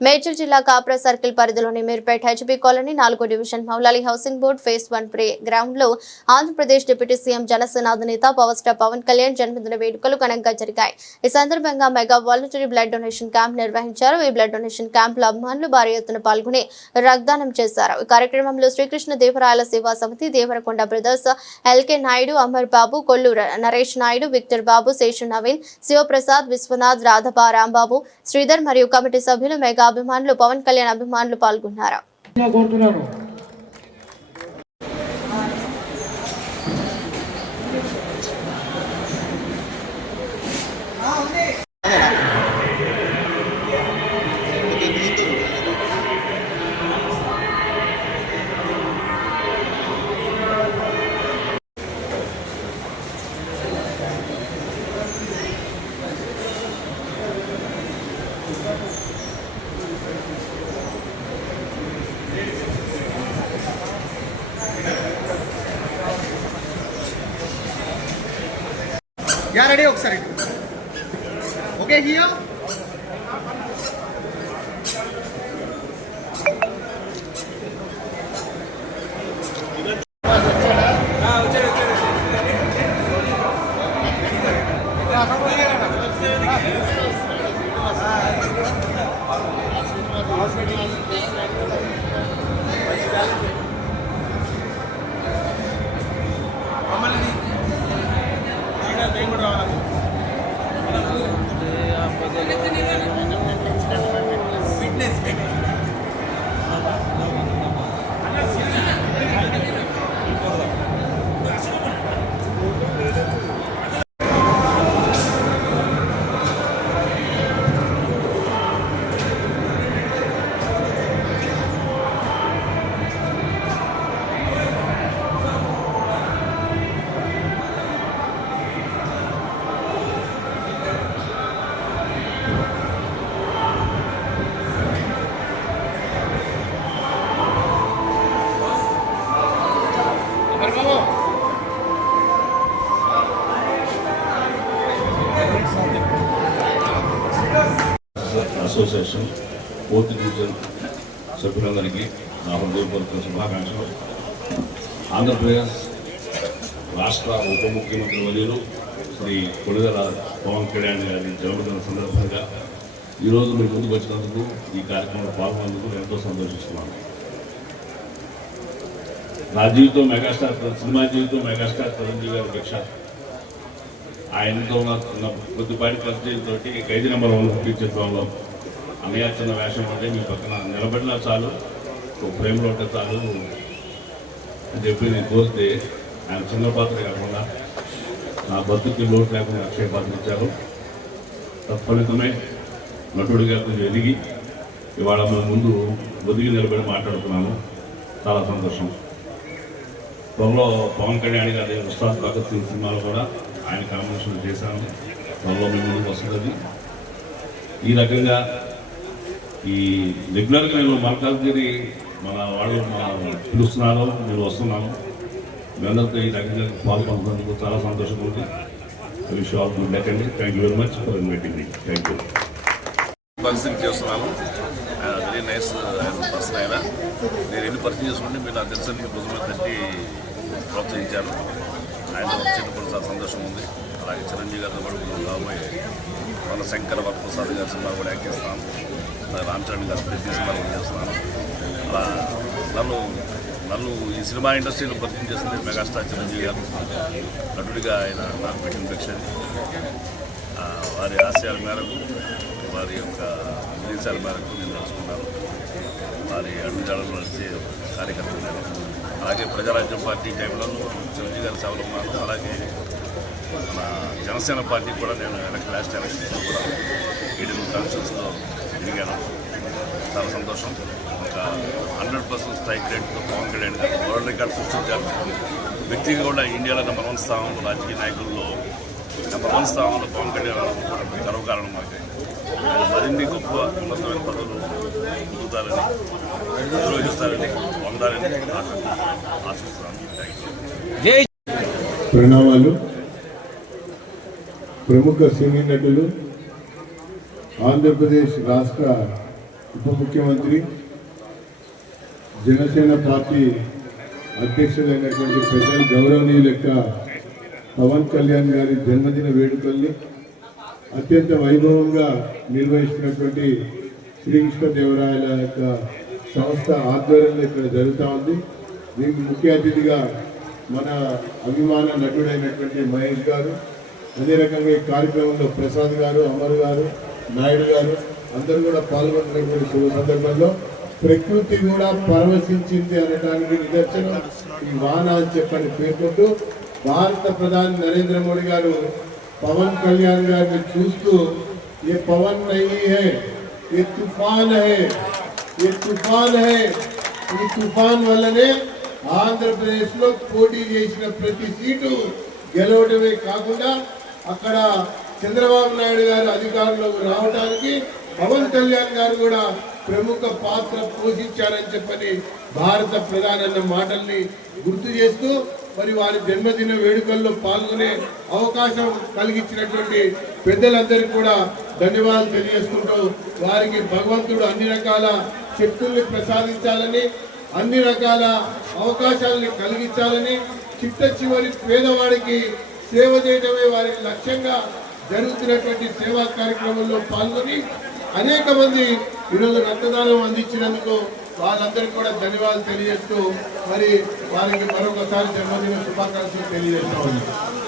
మేడ్చల్ జిల్లా కాప్రా సర్కిల్ పరిధిలోని Meerpet HB colony నాలుగో division Moulali housing board phase one pray గ్రౌండ్లో ఆంధ్రప్రదేశ్ డిప్యూటీ సీఎం జనసేన అధినేత పవర్ స్టార్ పవన్ కళ్యాణ్ జన్మదిన వేడుకలు ఘనంగా జరిగాయి. ఈ సందర్భంగా mega voluntary blood donation camp నిర్వహించారు. ఈ బ్లడ్ డొనేషన్ క్యాంప్లో అభిమానులు భారీ ఎత్తున పాల్గొని రక్తదానం చేశారు. ఈ కార్యక్రమంలో శ్రీకృష్ణ దేవరాయల సేవా సమితి Devarakonda brothers L K Naidu Amar Babu Kollu Naresh Naidu Victor Babu Seshu Naveen Sivaprasad Viswanath రాధబా Rambabu Sridhar మరియు కమిటీ సభ్యులు మెగా అభిమానులు పవన్ కళ్యాణ్ అభిమానులు పాల్గొన్నారు? రెడీ ఒకసారి. ఓకే హియో అసోసియేషన్ ఫోర్త్ డివిజన్ సభ్యులందరికీ నా హృదయపూర్వక శుభాకాంక్షలు. ఆంధ్రప్రదేశ్ రాష్ట్ర ఉప ముఖ్యమంత్రి వర్యులు శ్రీ కొడుదల పవన్ కళ్యాణ్ గారి జన్మదిన సందర్భంగా ఈరోజు మీరు ముందుకు వచ్చినందుకు ఈ కార్యక్రమంలో పాల్గొనేందుకు ఎంతో సంతోషిస్తున్నాను. నా జీవితం మెగాస్టార్ సినిమా జీవితం మెగాస్టార్ చిరంజీవి గారి భిక్ష. ఆయనతో ఉన్న కొద్దిపాటి పరిచయంతో ఖైదీ నెంబర్ వన్ హక్కి చిత్రంలో అన్నయ్య వేషం అంటే మీ పక్కన నిలబడినా చాలు ఒక ఫ్రేమ్లో ఉంటే చాలు. అని చెప్పి నేను కోరితే ఆయన చిన్న పాత్ర కాకుండా నా బతుకి లోటు లేకుండా అక్షయ పాత్ర ఇచ్చారు. తత్ఫలితమే నటుడిగా కొంచెం ఎదిగి ఇవాళ మన ముందు ఒదిగి నిలబడి మాట్లాడుతున్నాను చాలా సంతోషం. త్వరలో పవన్ కళ్యాణ్ గారి ఉస్తాద్ భగత్ సింగ్ సినిమాలో కూడా ఆయన కాంబినేషన్ చేశాను. త్వరలో మీ ముందుకు వస్తున్నది ఈ రకంగా ఈ రెగ్యులర్గా నేను మల్కాజ్గిరి మన వాళ్ళు మన పిలుస్తున్నారు మీరు వస్తున్నాను మీ అందరితో ఈ దగ్గర పాల్గొంటున్నందుకు చాలా సంతోషంగా ఉంది. విష్ ఆల్ గుడ్ లక్ అండి. Thank you very much for inviting me thank you person చేస్తున్నాను వెరీ నైస్ పర్సన్ ఆయన నేను ఎన్ని పరిచయం చేసుకుంటే మీరు నాకు తెలిసిన మీకు భుజం తట్టి ప్రోత్సహించాను ఆయన వచ్చినప్పుడు చాలా సంతోషం ఉంది. అలాగే చిరంజీవి గారితో కూడా మనం రాబోయే మన శంకర వరప్రసాద్ గారి సినిమా కూడా యాక్ట్ చేస్తున్నాను అలాగే రామ్ చరణ్ ప్రతి సినిమా కూడా చేస్తున్నాను అలా నన్ను నన్ను ఈ సినిమా ఇండస్ట్రీలో పరిచయం చేసింది మెగాస్టార్ చిరంజీవి గారు. నటుడిగా ఆయన నాకు పెట్టిన భిక్ష. వారి ఆశయాల మేరకు వారి యొక్క ఉద్దేశాల మేరకు నేను నడుచుకున్నాను. వారి అడుగుజాడలు నడిచే కార్యకర్త నేను. అలాగే ప్రజారాజ్యం పార్టీ టైంలోనూ చిరంజీవి గారి సేవలు ఉన్నాను అలాగే మన జనసేన పార్టీ కూడా నేను ఎలక్షన్ లాస్ట్ ఎలక్షన్స్లో కూడా ఏడెనిమిది కమిషన్స్లో తిరిగాను చాలా సంతోషం. ఒక హండ్రెడ్ పర్సెంట్ స్ట్రైక్ రేట్తో పవన్ కళ్యాణ్ గారు వరల్డ్ రికార్డ్ సృష్టించారు. వ్యక్తిగా కూడా ఇండియాలో నెంబర్ వన్ స్థానంలో రాజకీయ నాయకుల్లో నెంబర్ వన్ స్థానంలో పవన్ కళ్యాణ్ గారు గర్వకారణం మాకు. మరిన్ని గొప్ప ఉన్నతమైన పదవులు పొందుతారని నిర్వహిస్తారని ప్రణామాలు. ప్రముఖ సినీ నటులు ఆంధ్రప్రదేశ్ రాష్ట్ర ఉప ముఖ్యమంత్రి జనసేన పార్టీ అధ్యక్షులైనటువంటి ప్రజల గౌరవనీయుల యొక్క పవన్ కళ్యాణ్ గారి జన్మదిన వేడుకల్ని అత్యంత వైభవంగా నిర్వహిస్తున్నటువంటి శ్రీకృష్ణదేవరాయల యొక్క సంస్థ ఆధ్వర్యంలో ఇక్కడ జరుగుతూ ఉంది. దీనికి ముఖ్య అతిథిగా మన అభిమాన నటుడైనటువంటి మహేష్ గారు అదే రకంగా ఈ కార్యక్రమంలో ప్రసాద్ గారు అమర్ గారు నాయుడు గారు అందరూ కూడా పాల్గొన్నటువంటి శుభ సందర్భంలో ప్రకృతి కూడా పరవశించింది అనడానికి నిదర్శనం. ఈ వాన అని చెప్పని పేర్కొంటూ భారత ప్రధాని నరేంద్ర మోడీ గారు పవన్ కళ్యాణ్ గారిని చూస్తూ ఏ పవన్ నహీ హే ఏ తుఫాన్ హే ఈ తుఫాన్ హై ఈ తుఫాన్ వల్లనే ఆంధ్రప్రదేశ్లో పోటీ చేసిన ప్రతి సీటు గెలవడమే కాకుండా అక్కడ చంద్రబాబు నాయుడు గారు అధికారంలోకి రావడానికి పవన్ కళ్యాణ్ గారు కూడా ప్రముఖ పాత్ర పోషించారని చెప్పని భారత ప్రధానన్న మాటల్ని గుర్తు చేస్తూ మరి వారి జన్మదిన వేడుకల్లో పాల్గొనే అవకాశం కలిగించినటువంటి పెద్దలందరికీ కూడా ధన్యవాదాలు తెలియజేసుకుంటూ వారికి భగవంతుడు అన్ని రకాల శక్తుల్ని ప్రసాదించాలని అన్ని రకాల అవకాశాలని కలిగించాలని చిట్ట చివరి పేదవాడికి సేవ చేయడమే వారి లక్ష్యంగా జరుగుతున్నటువంటి సేవా కార్యక్రమంలో పాల్గొని అనేక మంది ఈరోజు రక్తదానం అందించినందుకు వాళ్ళందరికీ కూడా ధన్యవాదాలు తెలియజేస్తూ మరి వారికి మరొకసారి జన్మదిన శుభాకాంక్షలు తెలియజేస్తా